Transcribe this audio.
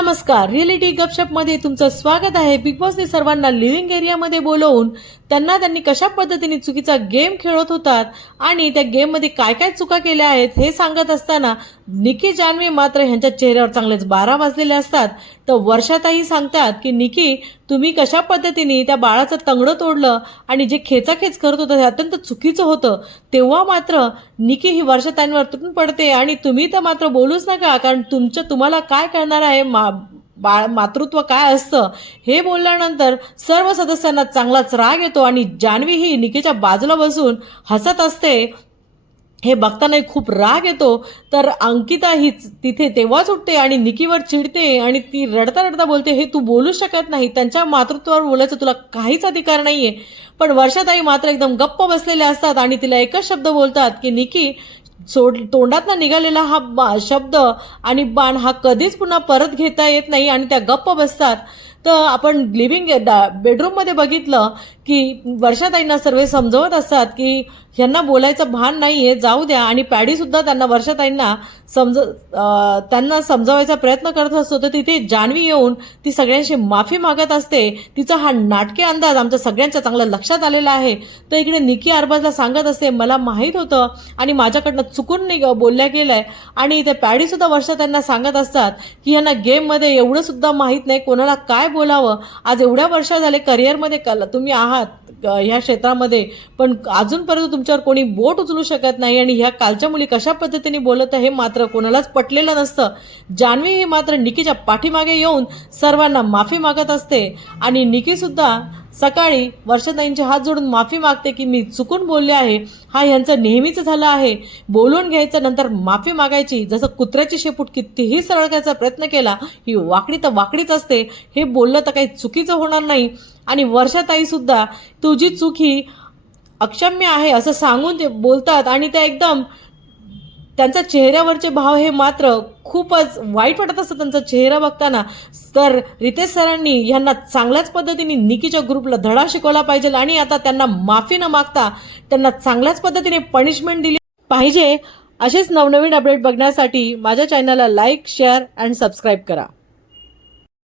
नमस्कार, रिअलिटी गपशप मध्ये तुमचं स्वागत आहे। बिग बॉसने सर्वांना लिव्हिंग एरियामध्ये बोलवून त्यांनी कशा पद्धतीने चुकीचा गेम खेळत होतात आणि त्या गेम मध्ये काय काय चुका केल्या आहेत हे सांगत असताना निकी जान्हवी मात्र ह्यांच्या चेहऱ्यावर चांगलेच 12 वाजलेले असतात। तर वर्षाताई सांगतात की निकी, तुम्ही कशा पद्धतीने त्या बाळाचं तंगडं तोडलं आणि जे खेचाखेच करत होतं हे अत्यंत चुकीचं होतं। तेव्हा मात्र निकी ही वर्षाताईंवर तुटून पडते आणि तुम्ही तर मात्र बोलूच नका, कारण तुम्हाला काय करणार आहे, मातृत्व काय असतं हे बोलल्यानंतर सर्व सदस्यांना चांगलाच राग येतो आणि जान्हवी ही निकीच्या बाजूला बसून हसत असते। हे बघताना खूप राग येतो। तर अंकिता ही तिथे तेव्हाच उठते आणि निकीवर चिडते आणि ती रडता रडता बोलते, हे तू बोलू शकत नाही, त्यांच्या मातृत्वावर बोलायचं तुला काहीच अधिकार नाहीये। पण वर्षाताई मात्र एकदम गप्प बसलेले असतात आणि तिला एकच शब्द बोलतात की निकी, तोंडातनं निघालेला हा शब्द आणि बाण हा कधीच पुन्हा परत घेता येत नाही आणि त्या गप्प बसतात। तर आपण लिव्हिंग बेडरूममध्ये बघितलं की वर्षाताईंना सर्व समजवत असतात की ह्यांना बोलायचं भान नाहीये, जाऊ द्या, आणि पॅडी सुद्धा त्यांना वर्षाताईंना त्यांना समजावायचा प्रयत्न करत असतो। तर तिथे जान्हवी येऊन ती सगळ्यांशी माफी मागत असते। तिचा हा नाटकी अंदाज आमच्या सगळ्यांच्या चांगला लक्षात आलेला आहे। तर इकडे निकी अरबाजला सांगत असते, मला माहीत होतं आणि माझ्याकडनं चुकून बोलल्या गेलंय। आणि ते पॅडी सुद्धा वर्षाताईंना सांगत असतात की ह्यांना गेममध्ये एवढं सुद्धा माहीत नाही कोणाला काय बोलावं। आज एवढ्या वर्ष झाले करिअरमध्ये तुम्ही आहात ह्या क्षेत्रामध्ये, पण अजूनपर्यंत तुमच्यावर कोणी बोट उचलू शकत नाही आणि ह्या कालच्या मुली कशा पद्धतीने बोलत आहे हे मात्र कोणालाच पटलेलं नसतं। जान्हवी ही मात्र निकीच्या पाठीमागे येऊन सर्वांना माफी मागत असते आणि निकी सुद्धा सकाळी वर्षाताईंचे हात जोडून माफी मागते की मी चुकून बोलले आहे। हा ह्यांचं नेहमीच झालं आहे, बोलून घ्यायचं नंतर माफी मागायची, जसं कुत्र्याची शेपूट कितीही सरळ करायचा प्रयत्न केला ही वाकडी तर वाकडीच असते, हे बोललं तर काही चुकीचं होणार नाही। आणि वर्षाताई सुद्धा तुझी चूक ही अक्षम्य आहे असं सांगून ते बोलतात आणि त्या एकदम त्यांच्या चेहऱ्यावरचे भाव हे मात्र खूपच वाईट वाटत असतं त्यांचा चेहरा बघताना। तर रितेश सरांनी ह्यांना चांगल्याच पद्धतीने निकीच्या ग्रुपला धडा शिकवला पाहिजे आणि आता त्यांना माफी न मागता त्यांना चांगल्याच पद्धतीने पनिशमेंट दिली पाहिजे। असेच नवनवीन अपडेट बघण्यासाठी माझ्या चॅनलला लाईक, शेअर अँड सबस्क्राईब करा।